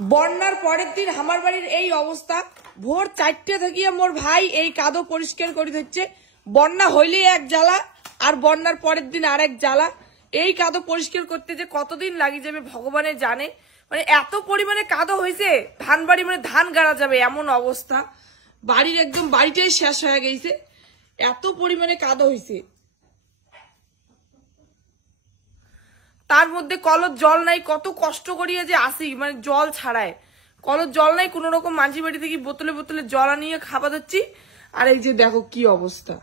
বন্যার পরের দিন আমার বাড়ির এই অবস্থা। ভোর 4টে থেকে মোর ভাই এই কাদো পরিষ্কার করে দিচ্ছে। বন্যা হইলে এক জ্বালা, আর বন্যার পরের দিন আর এক জ্বালা। এই কাদো পরিষ্কার করতে যে কতদিন লাগে যাবে ভগবানের জানে। মানে এত পরিমাণে কাদো হয়েছে, ধান বাড়ি মানে ধান গাড়া যাবে এমন অবস্থা। বাড়ির একদম বাড়িটাই শেষ হয়ে গেছে, এত পরিমাণে কাদো হয়েছে। তার মধ্যে কলের জল নাই, কত কষ্ট করিয়ে যে আসি, মানে জল ছাড়ায় কলের জল নাই। কোন রকম মাঝি বাড়ি থেকে বোতলে বোতলে জল আনিয়ে খাওয়া দিচ্ছি। আর এই যে দেখো কি অবস্থা।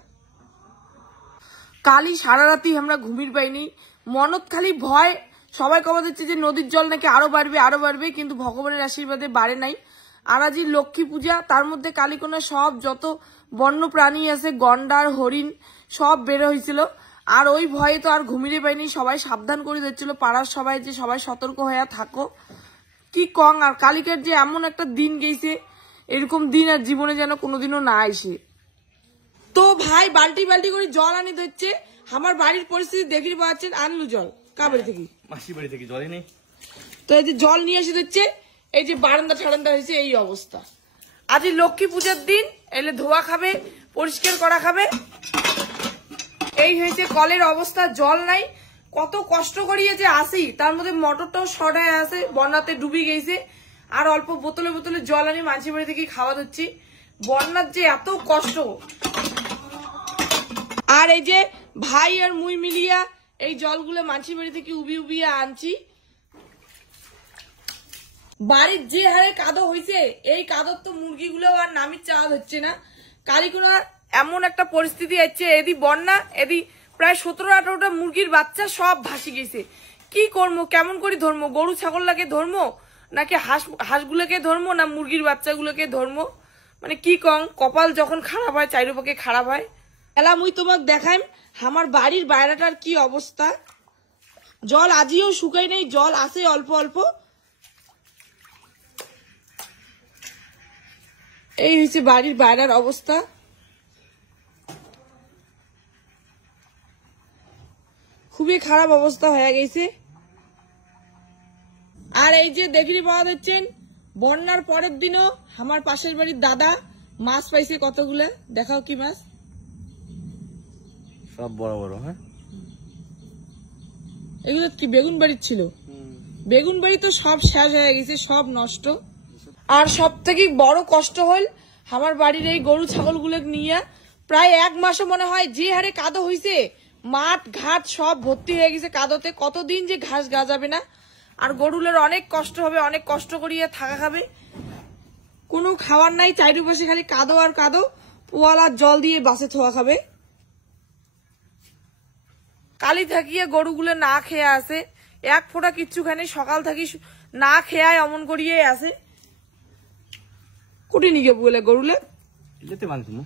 কালি সারা রাতি আমরা ঘুমির পাইনি, মনত খালি ভয়। সবাই কবা দিচ্ছে যে নদীর জল নাকি আরো বাড়বে আরো বাড়বে, কিন্তু ভগবানের আশীর্বাদে বাড়ে নাই। আর আজ লক্ষ্মী পূজা, তার মধ্যে কালীকোনা সব যত বন্য প্রাণী আছে, গন্ডার হরিণ সব বের হয়েছিল। আর ওই ভয়ে তো আর ঘুমিয়ে পাইনি, সবাই সাবধান করে দিচ্ছিল পাড়ার সবাই যে সবাই সতর্ক হয়ে থাকো। কি কং, আর কালিকার যে এমন একটা দিন গেছে, এরকম দিন আর জীবনে যেন কোনোদিনও না আসে। তো ভাই বালতি বালতি করে জল আনি দিচ্ছে। আমার বাড়ির পরিস্থিতি দেখি পাচ্ছেন, আনলু জল কাবাড়ি থেকে, মাসি বাড়ি থেকে জলই নেই। তো এই যে জল নিয়ে এসে দিচ্ছে, এই যে বারান্দা ঠান্ডা হয়েছে এই অবস্থা। আজ লক্ষ্মী পূজার দিন, এলে ধোয়া খাবে, পরিষ্কার করা খাবে। এই হয়েছে কলের অবস্থা, জল নাই। কত কষ্ট করিয়ে যে আসি, তার মধ্যে মোটরটাও শর্ট হয়ে আছে, বন্যাতে ডুবি গেছে। আর অল্প বোতলে বোতলে জল আনি মাঝি বাড়ি থেকে খাওয়া দিচ্ছি। বন্যার যে এত কষ্ট। আর এই যে ভাই আর মুই মিলিয়া এই জলগুলো মাঝি বাড়ি থেকে উবি উবিয়া আনছি। বাড়ির যে হারে কাদো হয়েছে, এই কাদর তো মুরগিগুলো আর নামির চাওয়া হচ্ছে না। কালীকোনার এমন একটা পরিস্থিতি আছে, এদি বন্যা, এদি প্রায় 17-18টা মুরগির বাচ্চা সব ভাসি গেছে। কি করবো, কেমন করে ধরবো? গরু ছাগলটাকে ধরবো, নাকি হাঁসগুলোকে ধরবো, না মুরগির বাচ্চাগুলোকে ধরবো? মানে কি কম, কপাল যখন খারাপ হয় চারিপাকে খারাপ হয়। এলা মুই তোমাকে দেখাইম আমার বাড়ির বাইরেটার কি অবস্থা। জল আজিও শুকাই নেই, জল আসে অল্প অল্প। এই হচ্ছে বাড়ির বাইরের অবস্থা। খুবই খারাপ অবস্থা হয়ে গেছে। আর এই যে দেখি পাওয়া যাচ্ছেন, বন্যার পরের দিনও আমার পাশের বাড়ির দাদা মাছ পাইছে কতগুলো। দেখাও কি মাছ, সব বড় বড়। হ্যাঁ, এগুলো কি বেগুন বাড়ির ছিল? বেগুন বাড়ি তো সব শেষ হয়ে গেছে, সব নষ্ট। আর সব থেকে বড় কষ্ট হল আমার বাড়ির এই গরু ছাগল গুলো নিয়ে। প্রায় 1 মাসও মনে হয় যে হারে কাদো হয়েছে, মাঠ ঘাট সব ভর্তি হয়ে গেছে কাদোতে। কতদিন যে ঘাস গাজাবে না। আর গরুলের অনেক কষ্ট হবে, অনেক কষ্ট করিয়ে থাকা খাবে। কোনো খাবার নাই, চারিপাশে খালি কাদো আর কাদো। পোয়ালার জল দিয়ে বাসে থোয়া খাবে। কালি থাকিয়ে গরুগুলো না খেয়ে আসে, এক ফোঁটা কিচ্ছুখানি সকাল থাকি না খেয়ে অমন করিয়ে আসে। কুটি নিকে বলে গরুলে এলেতে বাঁধবো।